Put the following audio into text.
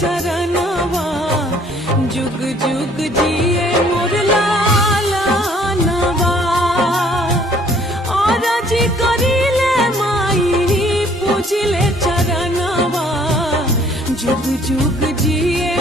चरणवा जुग जुग जिए मोर लालनवा और जी करिले माई पूजिले चरणवा जुग जुग जिए